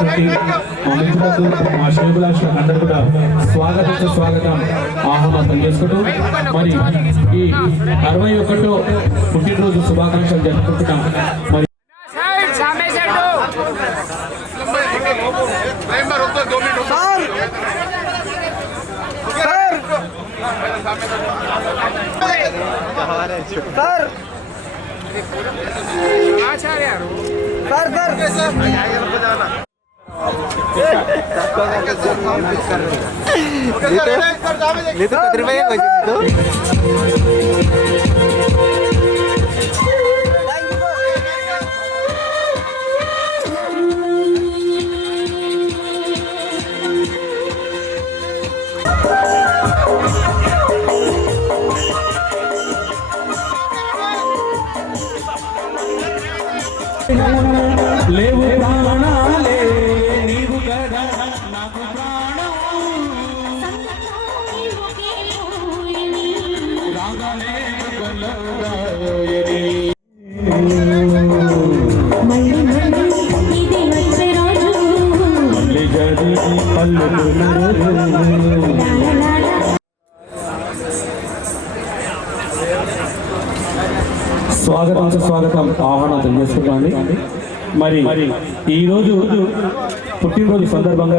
వచ్చినటువంటి మా మిత్రులకు మా శ్రేయులకు అందరూ కూడా స్వాగతం ఆహ్వానం చేసుకుంటూ మరి ఈ 61వ పుట్టినరోజు శుభాకాంక్షలు జరుపుకుంటున్నాం. మరి లేవు ప్రాణాలే నీవు కదా నాకు ప్రాణం రాగాలే స్వాగతం ఆహ్వానం తెలియజేసుకుంటామండి. మరి ఈరోజు పుట్టినరోజు సందర్భంగా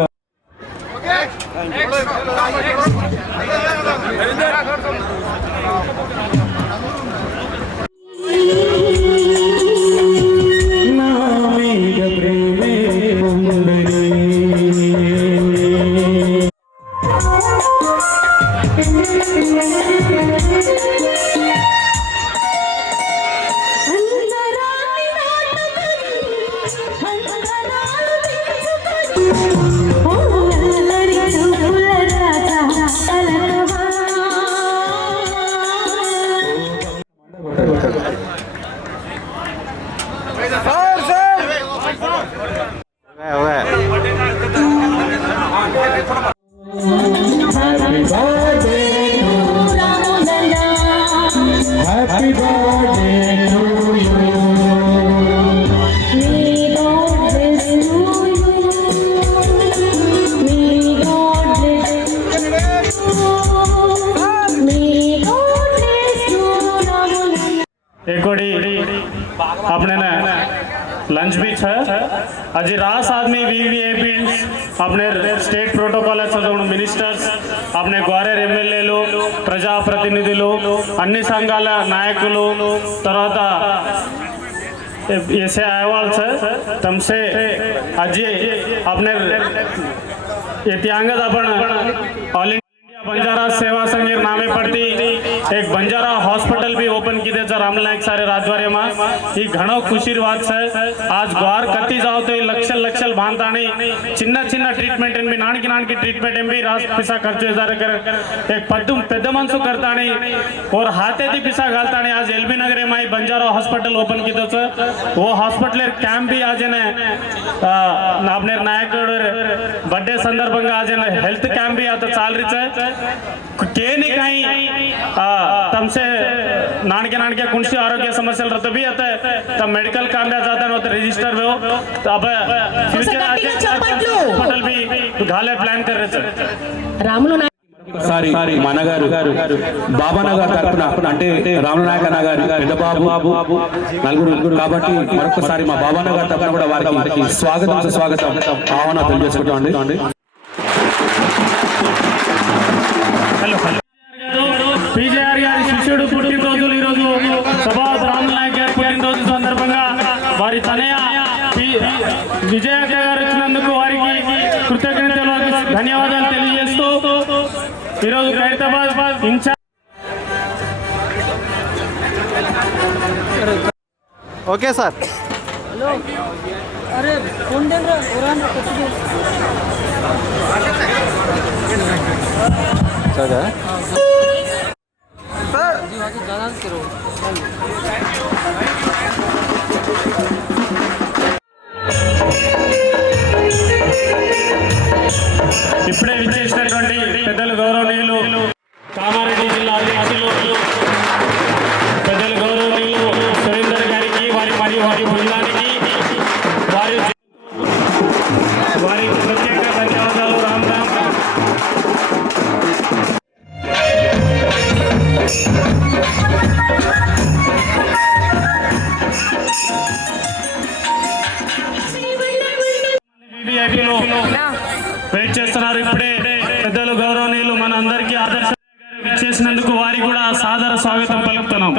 अपने लंच भी आज रास आदमी वीवीआईपी अपने स्टेट प्रोटोकॉल मिनिस्टर्स अपने ग्वारेर एमएलएलू प्रजाप्रतिनिधुलू अन्नी संघाल नायकुलू तरह ऐसे अहवाल तमसे आज अपने इतिहांगत अपन ऑल इंडिया बंजारा सेवा संघ नामे पड़ती एक बंजारा हॉस्पिटल भी ओपन की थे रामलाल नाईक सारे राजवार्य में ये घणो खुशी बात है। आज ग्वार कत्ती जाओ तो लक्षल बांधतानी चिन्ना ट्रीटमेंट भी नानकी ट्रीटमेंट भी रास पिसा खर्च एक पेद्द मनसु करतानी और हाथे दी पिसा घालतानी आज एलबी नगर में बंजारा हॉस्पिटल ओपन की वो हॉस्पिटल कैंप भी आज अपने नायक बर्थडे संदर्भ आज हेल्थ कैंप भी आता चाल रही है तमसे नाणके कुंशी आरोग्य समस्या रहते भी आता है तब मेडिकल काम जाता है रजिस्टर में हो अब फ्यूचर हॉस्पिटल भी घाले प्लान कर रहे थे रामुलु సారి మా అన్నగారు బాబానగర్ తరపున అంటే రాములు నాయక్ అన్నగారు పెద్ద బాబు నలుగురు కాబట్టి మరొకసారి మా బాబానగర్ తరపున కూడా వారికి స్వాగతం ఆహ్వానం తెలియజేసుకుంటామండి. పీజేఆర్ గారి శిష్యుడు పుట్టినరోజులు ఈరోజు సభా రాములు నాయక్ గారి పుట్టినరోజు సందర్భంగా వారి తనయ విజయక్క గారు వచ్చినందుకు వారికి కృతజ్ఞతలు ధన్యవాదాలు తెలియజేస్తూ ఈరోజు Khairatabad incharge okay sir hello अरे फोन दे रहा कुरान सर ज़्यादा करो ఇప్పుడే విచ్చేసినటువంటి పెద్దలు గౌరవనీయులు కామారెడ్డి జిల్లా అధ్యక్షులు పెద్దలు గౌరవనీయులు సురేందర్ గారికి వారి మరియు వారి బృందానికి వారి చేస్తున్నారు. ఇప్పుడే పెద్దలు గౌరవనీయులు మన అందరికీ ఆదర్శ ఇచ్చేసినందుకు వారికి కూడా సాదర స్వాగతం పలుకుతున్నాం.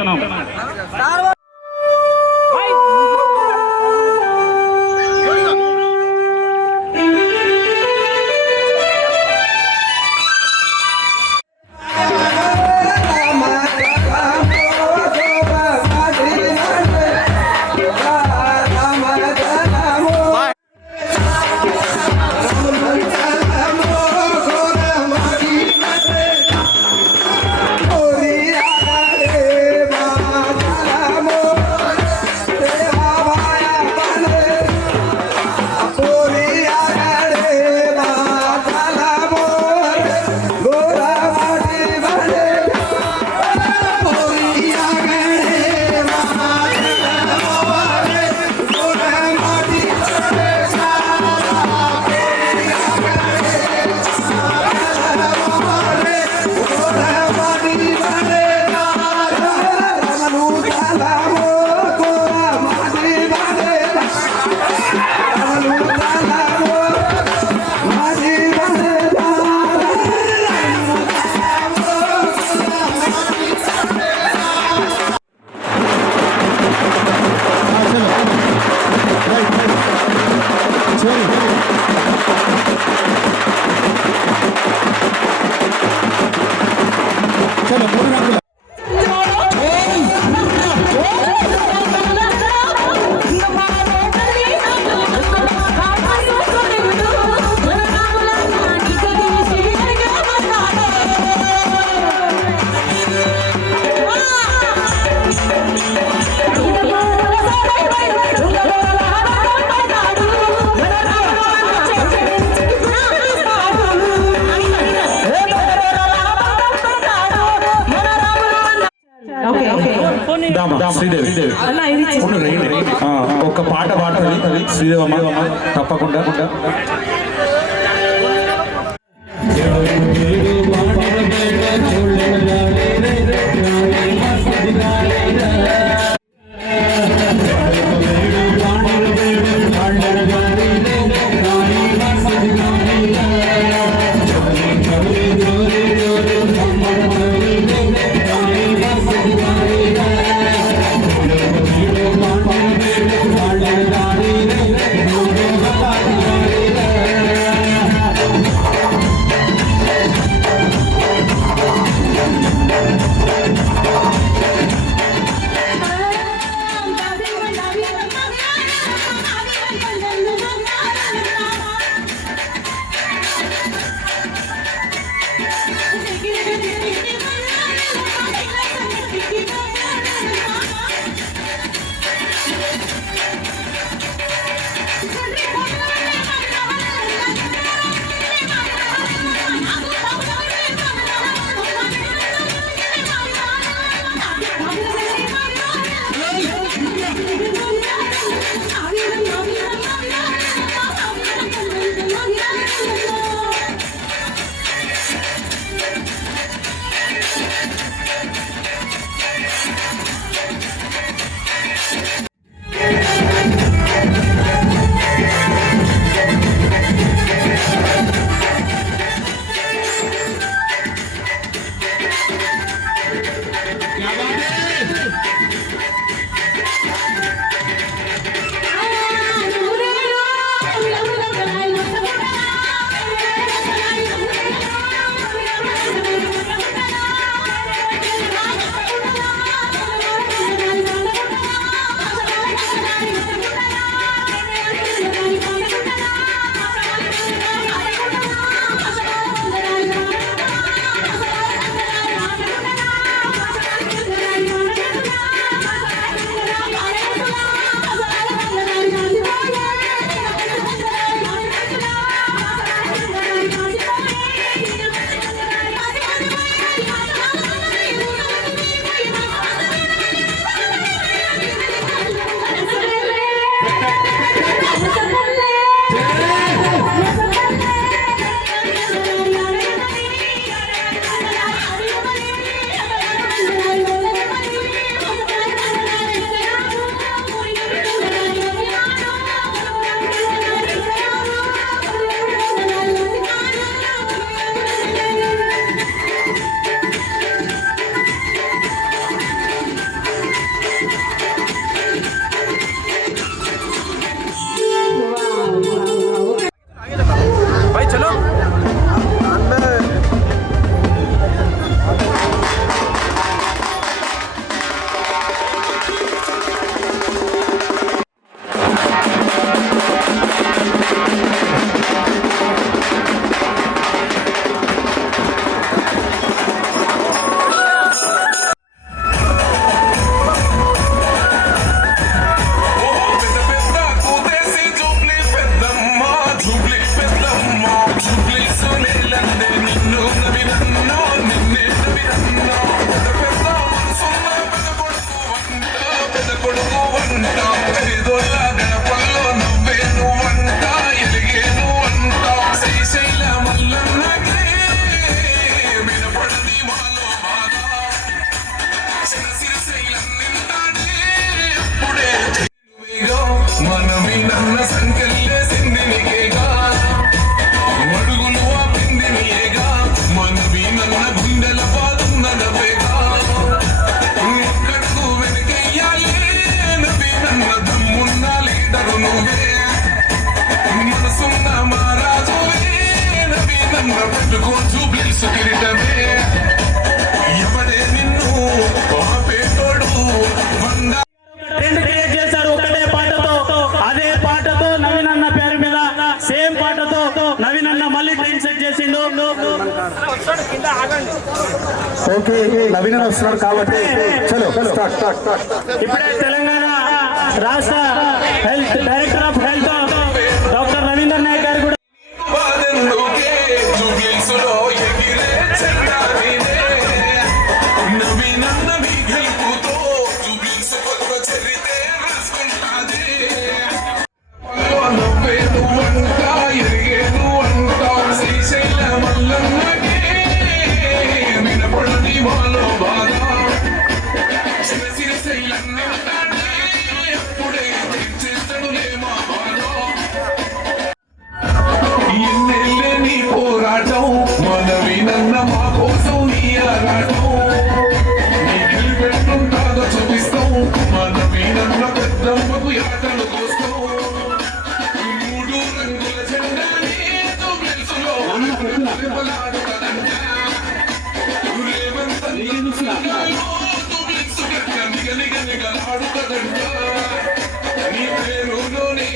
శ్రీదేవి ఒక పాట పాడాలి శ్రీదేవమ్మ తప్పకుండా. ఓకే నవీన వస్తున్నాడు కాబట్టి చలో స్టార్ట్ ఇప్పుడే తెలంగాణ రాష్ట్ర health director of health doctor Ravinder Naik గారు కూడా పోరాటం మనవినన్న మా కోసం నీ ఆరాటం నీకు పెట్టుంటాదో చూపిస్తాం మనవినన్న పెద్దమ్మకు యాటలు కోస్తాం మూడు రంగుల జెండాని తెలుసులో రెపలాడుతదంట రేవంత నిగనిగనిగలాడుతదంట నీ పేరులోనే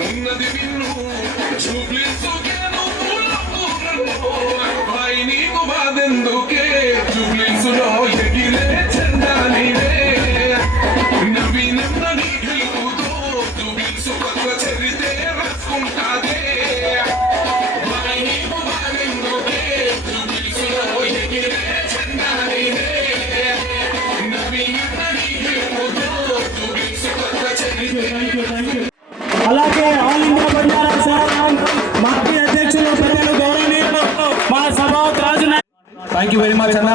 ఉన్నది విన్ను చూపించుకేను నీకు బాధెందుకే జూబ్లీసులో ఎగిరే చెందా నీవే నవీనన్న నీ గెలుపుతో జూబ్లీసు కొత్త చరితే రాసుకుంటాదే నీకు బాధెందుకే జూబ్లీసులో ఎగిరే చెందా నీవే నవీనన్న నీ గెలుపుతో జూబ్లీసు కొత్త చరితే అలాగే ఆల్ ఇండియా బంజారా సేవా మాజీ అధ్యక్షులు పెద్దలు గౌరవనీయులు మా సభావత్ రాజు థ్యాంక్ యూ వెరీ మచ్ అన్న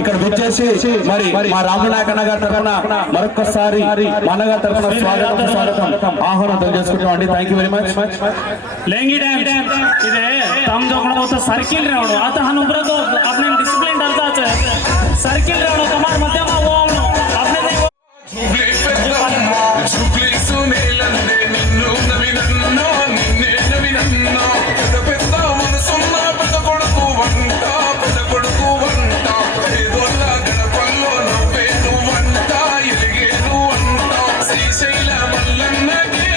ఇక్కడ వచ్చేసి మరి మా రాములు నాయక్ అన్న గారి తరఫున మరొకసారి మా అన్నగారి తరఫున స్వాగతం ఆహ్వానం తెలియజేసుకుంటాం అండి థ్యాంక్ యూ వెరీ మచ్ लेंगी डैम इधे तम जो खड़ा होता सर्किल रहनो आता हन उम्र तो अपने डिसिप्लिन डरता है सर्किल रहनो तुम्हारे मध्य में वो आवनो अपने देखो జూబ్లీ సునేలందే నిన్ను నవినన్నో నిన్నే నవినన్నో పెద్ద మనసున్న పెద్ద కొడుకు వంట ఏదోళ్ళ గడపల్లో నవ్వే నువ్వంట ఎలిగేను అంట శ్రీశైల మల్లన్నకే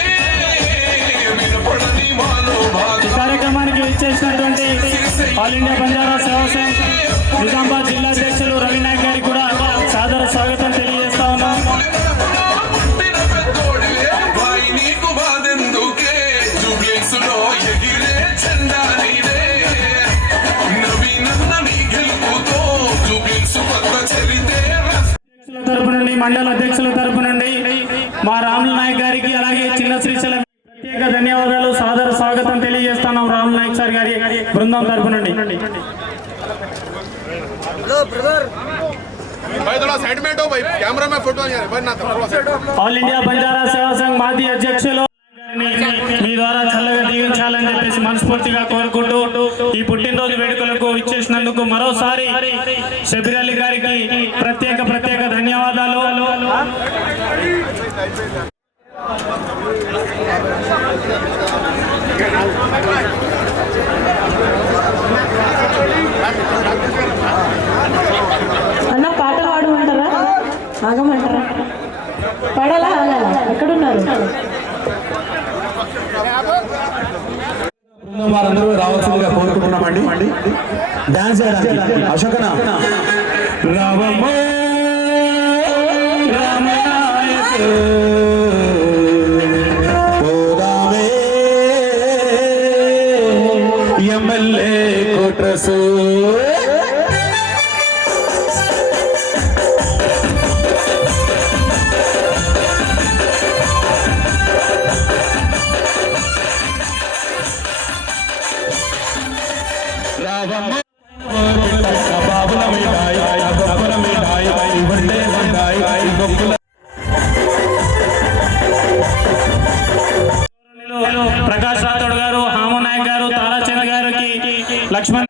వినపడని మాలో బాధ కార్యక్రమానికి ఇచ్చేసినటువంటి ఆల్ ఇండియా బంజారా సేవా సంఘ్ నిజామాబాద్ జిల్లా అధ్యక్షులు రవి నాయక్ గారికి కూడా సాదర స్వాగతం తెలియజేస్తా ఉన్నాం నీకు బాధెందుకే జూబ్లీసులో ఎగిరే చెందా నీవే నవీనన్న నీ గెలుపుతో జూబ్లీసు కొత్త చరితే తరపు నుండి మండల అధ్యక్షుల తరపు నుండి మా రాములు నాయక్ గారికి అలాగే చిన్న శ్రీశైలం ప్రత్యేక ధన్యవాదాలు సాదర స్వాగతం తెలియజేస్తున్నాం రాములు నాయక్ సార్ గారి బృందం తరపు నుండి हेलो ब्रदर भाई थोड़ा साइड में हटो भाई कैमरा में फोटो नहीं आ रहा भाई ना थोड़ा साइड ఆల్ ఇండియా బంజారా సేవా సంఘ్ మాజీ అధ్యక్షులు మీ ద్వారా చల్లగా దీవించాలని చెప్పేసి మనస్ఫూర్తిగా కోరుకుంటూ ఈ పుట్టినరోజు వేడుకలకు ఇచ్చేసినందుకు మరోసారి షబీర్ అలీ గారికి ప్రత్యేక ధన్యవాదాలు అన్న పాట పాడమంటారా ఆగమంటారా పాడాలా ఆగాలా ఎక్కడున్నారు వారందరూ రావాల్సిందిగా కోరుకుంటున్నామండి డాన్స్ చేయడానికి అశోకన రామమ్మ రామనాయక పోదామే ఎమ్మెల్యే కోట్రసు ప్రకాష్ రాథోడ్ గారు హామో నాయక్ గారు తారాచంద్ గారికి లక్ష్మణ్